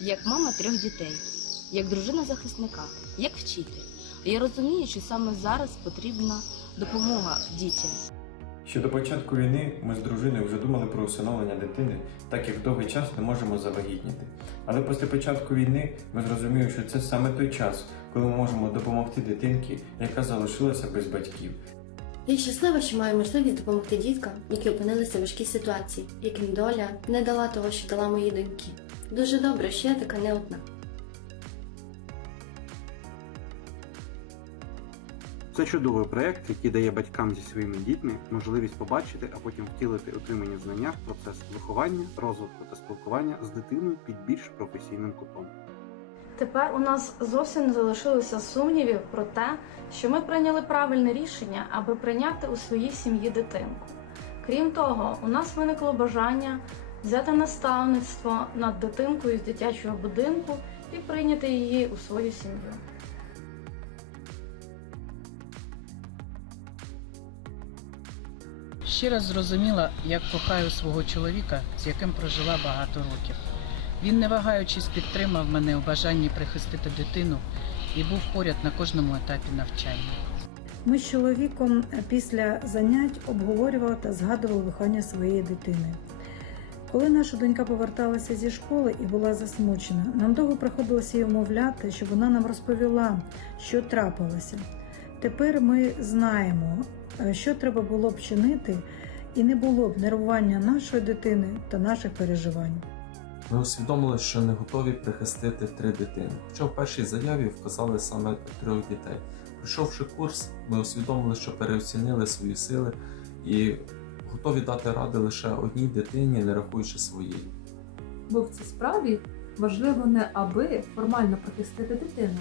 як мама трьох дітей, як дружина захисника, як вчитель. Я розумію, що саме зараз потрібна допомога дітям. Ще до початку війни ми з дружиною вже думали про усиновлення дитини, так як довгий час не можемо завагітніти. Але після початку війни ми зрозуміли, що це саме той час, коли ми можемо допомогти дитинці, яка залишилася без батьків. Я щаслива, що маю можливість допомогти діткам, які опинилися в важкій ситуації, яким доля не дала того, що дала моїй доньки. Дуже добре, що я така не одна. Це чудовий проект, який дає батькам зі своїми дітьми можливість побачити, а потім втілити отримані знання в процес виховання, розвитку та спілкування з дитиною під більш професійним кутом. Тепер у нас зовсім не залишилося сумнівів про те, що ми прийняли правильне рішення, аби прийняти у своїй сім'ї дитинку. Крім того, у нас виникло бажання взяти наставництво над дитинкою з дитячого будинку і прийняти її у свою сім'ю. Ще раз зрозуміла, як кохаю свого чоловіка, з яким прожила багато років. Він, не вагаючись, підтримав мене у бажанні прихистити дитину і був поряд на кожному етапі навчання. Ми з чоловіком після занять обговорювали та згадували виховання своєї дитини. Коли наша донька поверталася зі школи і була засмучена, нам довго приходилося її умовляти, щоб вона нам розповіла, що трапилося. Тепер ми знаємо, е, що треба було б чинити, і не було б нервування нашої дитини та наших переживань. Ми усвідомили, що не готові прихистити три дитини. Хоча в першій заяві вказали саме трьох дітей. Пройшовши курс, ми усвідомили, що переоцінили свої сили і готові дати ради лише одній дитині, не рахуючи своєї. Бо в цій справі важливо не аби формально прихистити дитину,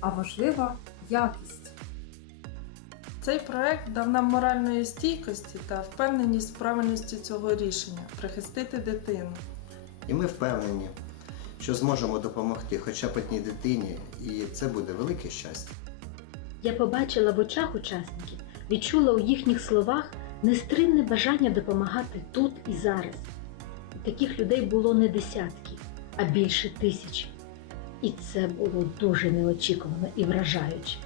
а важлива якість. Цей проект дав нам моральної стійкості та впевненість в правильності цього рішення прихистити дитину. І ми впевнені, що зможемо допомогти хоча б одній дитині, і це буде велике щастя. Я побачила в очах учасників, відчула у їхніх словах нестримне бажання допомагати тут і зараз. Таких людей було не десятки, а більше тисячі. І це було дуже неочікувано і вражаюче.